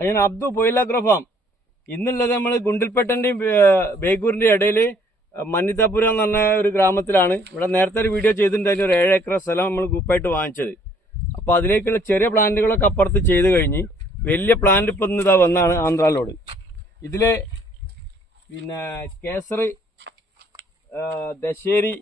ഞാൻ അബ്ദു പൊയിലാഗ്ര ഫാം. ഇന്നുള്ളത് നമ്മൾ ഗുണ്ടിൽപേട്ടൻ്റെയും ബേഗൂരിൻ്റെയും ഇടയിൽ മന്നിതാപുരം എന്ന് പറഞ്ഞ ഒരു ഗ്രാമത്തിലാണ്. ഇവിടെ നേരത്തെ ഒരു വീഡിയോ ചെയ്തിട്ടുണ്ടായിരുന്നു. ഒരു 7 ഏക്കർ സ്ഥലം നമ്മൾ ഗ്രൂപ്പായിട്ട് വാങ്ങിച്ചത്. അപ്പോൾ അതിലേക്കുള്ള ചെറിയ പ്ലാന്റുകളൊക്കെ അപ്പുറത്ത് ചെയ്ത് കഴിഞ്ഞ് വലിയ പ്ലാന്റ് ഇപ്പം ഇതാ വന്നാണ് ആന്ധ്രാലോട്. ഇതിൽ പിന്നെ കേസറി, ദശേരി,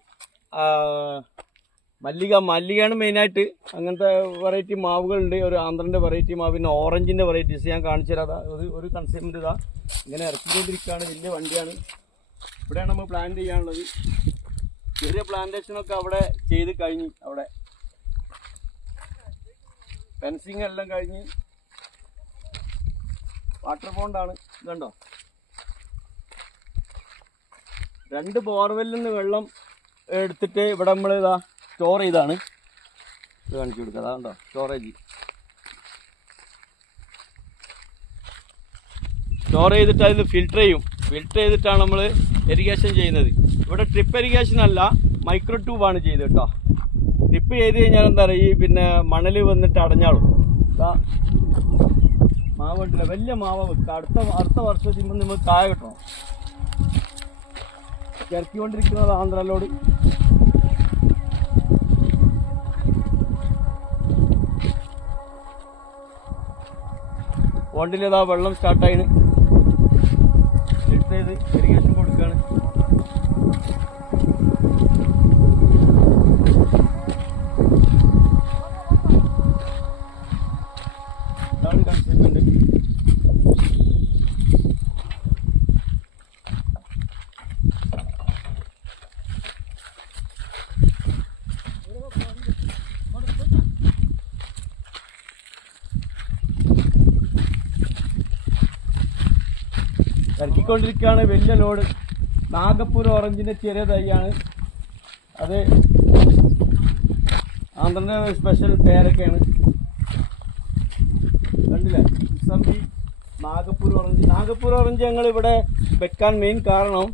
മല്ലികയാണ് മെയിനായിട്ട്. അങ്ങനത്തെ വെറൈറ്റി മാവുകളുണ്ട്. ഒരു ആന്ധ്രൻ്റെ വെറൈറ്റി മാവ്, പിന്നെ ഓറഞ്ചിൻ്റെ വെറൈറ്റീസ് ഞാൻ കാണിച്ചു തരാം. ഒരു കൺസ്യൂമർ ഇതാ ഇങ്ങനെ ഇറക്കിക്കൊണ്ടിരിക്കുകയാണ്. വലിയ വണ്ടിയാണ്. ഇവിടെയാണ് നമ്മൾ പ്ലാന്റ് ചെയ്യാനുള്ളത്. ചെറിയ പ്ലാന്റേഷനൊക്കെ അവിടെ ചെയ്ത് കഴിഞ്ഞ്, അവിടെ ഫെൻസിങ് എല്ലാം കഴിഞ്ഞ് വാട്ടർ പോണ്ടാണ്. ഇതുണ്ടോ, 2 ബോർവെല്ലിൽ നിന്ന് വെള്ളം എടുത്തിട്ട് ഇവിടെ നമ്മൾ ഇതാ സ്റ്റോർ ചെയ്താണ്. ഇത് കാണിച്ചു കൊടുക്കുക. അതാണ്ടോ സ്റ്റോറേജ്. സ്റ്റോർ ചെയ്തിട്ട് അതിൽ ഫിൽട്ടർ ചെയ്തിട്ടാണ് നമ്മൾ ഇറിഗേഷൻ ചെയ്യുന്നത്. ഇവിടെ ട്രിപ്പ് ഇറിഗേഷൻ അല്ല, മൈക്രോ ട്യൂബാണ് ചെയ്ത് കേട്ടോ. ട്രിപ്പ് ചെയ്ത് കഴിഞ്ഞാൽ എന്താ പറയുക, ഈ പിന്നെ മണൽ വന്നിട്ട് അടഞ്ഞാളും. മാവ് കണ്ടില്ല, വലിയ മാവ് വെക്കുക. അടുത്ത വർഷത്തിൽ നമ്മൾ കായ കിട്ടണം. ഇറക്കിക്കൊണ്ടിരിക്കുന്നത് ആന്ധ്രയിലോട്. പോണ്ടിലേതാ വെള്ളം സ്റ്റാർട്ടായിന്. ഫിൽട്ടർ ചെയ്ത് ഇറിഗേഷൻ കൊടുക്കുകയാണ്. ഇതാണ് കൺസെപ്റ്റ്. ഇറക്കിക്കൊണ്ടിരിക്കുകയാണ് വലിയ ലോഡ്. നാഗപ്പൂർ ഓറഞ്ചിൻ്റെ ചെറിയ തൈയാണ് അത്. ആന്ധ്രൻ്റെ സ്പെഷ്യൽ പേരൊക്കെയാണ്. കണ്ടില്ലേ, നാഗപ്പൂർ ഓറഞ്ച് ഞങ്ങൾ ഇവിടെ വെക്കാൻ മെയിൻ കാരണം,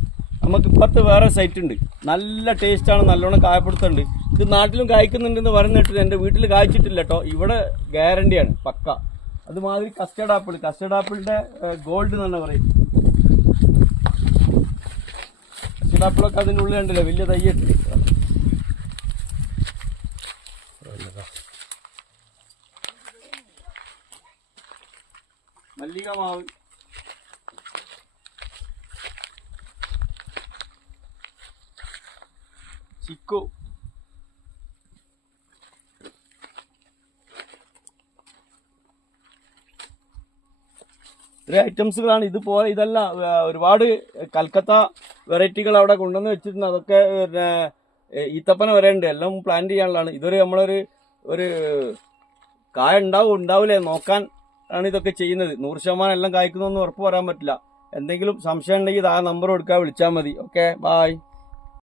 നമുക്ക് ഇപ്പുറത്ത് വേറെ സൈറ്റ് ഉണ്ട്. നല്ല ടേസ്റ്റാണ്, നല്ലോണം കായപ്പെടുത്തുന്നുണ്ട്. ഇത് നാട്ടിലും കായ്ക്കുന്നുണ്ടെന്ന് പറഞ്ഞിട്ട് എൻ്റെ വീട്ടിൽ കായ്ച്ചിട്ടില്ല കേട്ടോ. ഇവിടെ ഗ്യാരണ്ടിയാണ് പക്ക. അതുമാതിരി കസ്റ്റേർഡ് ആപ്പിളിൻ്റെ ഗോൾഡ് എന്ന് തന്നെ പറയും. കസ്റ്റേർഡ് ആപ്പിളൊക്കെ അതിൻ്റെ ഉള്ളിൽ ഉണ്ടല്ലോ, വലിയ തയ്യറ്റ്. മല്ലിക മാവ്, ചിക്കു, ഇത്രയും ഐറ്റംസുകളാണ്. ഇതുപോലെ ഇതല്ല, ഒരുപാട് കൽക്കത്ത വെറൈറ്റികൾ അവിടെ കൊണ്ടുവന്ന് വെച്ചിട്ടുണ്ട്. അതൊക്കെ പിന്നെ ഈത്തപ്പന വരെ ഉണ്ട്. എല്ലാം പ്ലാന്റ് ചെയ്യാനുള്ളതാണ്. ഇതൊരു നമ്മളൊരു കായ ഉണ്ടാവില്ലേ നോക്കാൻ ആണ് ഇതൊക്കെ ചെയ്യുന്നത്. 100% എല്ലാം കായ്ക്കുന്നൊന്നും ഉറപ്പ് പറയാൻ പറ്റില്ല. എന്തെങ്കിലും സംശയം ഉണ്ടെങ്കിൽ ആ നമ്പർ കൊടുക്കാൻ വിളിച്ചാൽ മതി. Okay, bye.